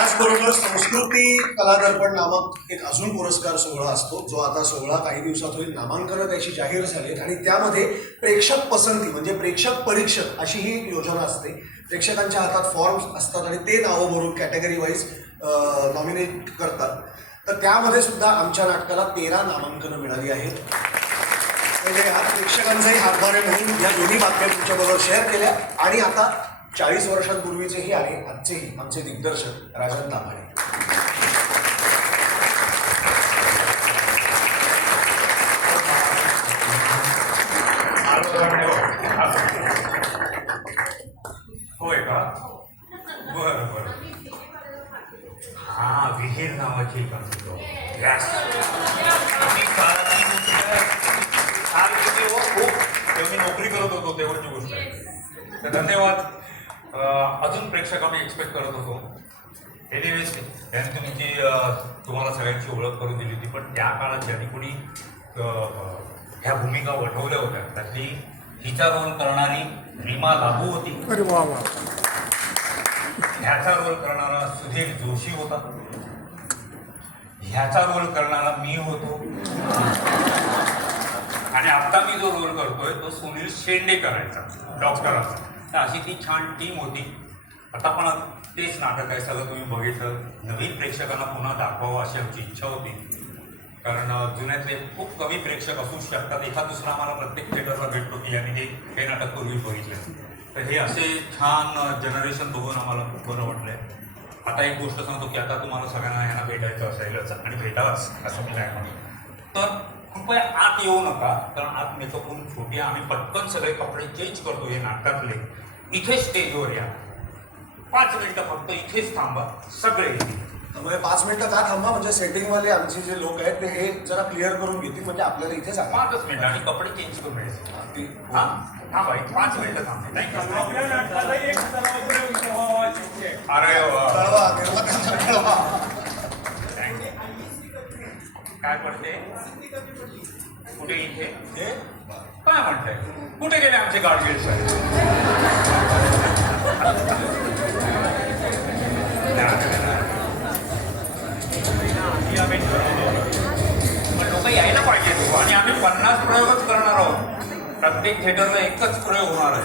त्याचबरोबर संस्कृती कला दर्पण नामक एक अजून पुरस्कार सोहळा असतो, जो आता सोहळा काही दिवसात होईल. नामांकनं त्याची जाहीर झालीत आणि त्यामध्ये प्रेक्षक पसंती म्हणजे प्रेक्षक परीक्षक अशी ही योजना असते. प्रेक्षकांच्या हातात फॉर्म्स असतात आणि ते नावं भरून कॅटेगरी वाईज नॉमिनेट करतात. तर त्यामध्ये सुद्धा आमच्या नाटकाला 13 नामांकनं मिळाली आहेत. म्हणजे ह्या प्रेक्षकांचाही हातभार आहे म्हणून या दोन्ही बातम्या तुमच्याबरोबर शेअर केल्या. आणि आता 40 वर्षांपूर्वीचेही आणि आजचेही आमचे दिग्दर्शक राजन तामाणे. होय का? बरं बरं. हा विहीर नावाची कंपनी. मी नोकरी करत होतो तेवढची गोष्ट आहे. तर धन्यवाद. अजून प्रेक्षक आम्ही एक्सपेक्ट करत होतो. एनिवेज यांनी तुम्हाला सगळ्यांची ओळख करून दिली होती, पण त्या काळात ज्यांनी कोणी ह्या भूमिका वठवल्या होत्या त्यातली हिचा रोल करणारी रीमा लागू होती. ह्याचा रोल करणारा सुधीर जोशी होता. ह्याचा रोल करणारा मी होतो. आणि आता मी जो रोल करतोय तो सुनील शेंडे करायचा, डॉक्टराचा. तर अशी ती छान टीम होती. आता पण तेच नाटक आहे, सगळं तुम्ही बघितलं. नवीन प्रेक्षकांना पुन्हा दाखवावं अशी आमची इच्छा होती, कारण जुन्यातले खूप कमी प्रेक्षक असू शकतात. एखाद दुसरा आम्हाला प्रत्येक थिएटरला भेटतो की यांनी हे नाटक पूर्वी बघितलं. तर हे असे छान जनरेशन बघून आम्हाला खूप बरं वाटलंय. आता एक गोष्ट सांगतो की आता तुम्हाला सगळ्यांना यांना भेटायचं असायलाच आणि भेटावंच असं मी नाही म्हणतो. तर कृपया आत येऊ नका, कारण आत मेकअप होऊन छोटी आम्ही पटकन सगळे कपडे चेंज करतो हे नाटकातले. इथे स्टेजवर या, 5 मिनिटं फक्त इथेच थांबा, सगळे येतील. त्यामुळे 5 मिनिटं का थांबा, म्हणजे सेटिंगवाले आमचे जे लोक आहेत ते हे जरा क्लिअर करून घेतील, म्हणजे आपल्याला इथे सांगा. 5 मिनिटं आणि कपडे चेंज करून यायचे. हां थांबा, 5 मिनिटं थांबा. अरे वा, काय पडते कुठे? इथे काय म्हणताय? कुठे गेले आमचे गाडगीळ साहेब? आम्ही पण लोक यायला पाहिजे तो. आणि आम्ही 50 प्रयोगच करणार आहोत. प्रत्येक थिएटरला एकच प्रयोग होणार आहे.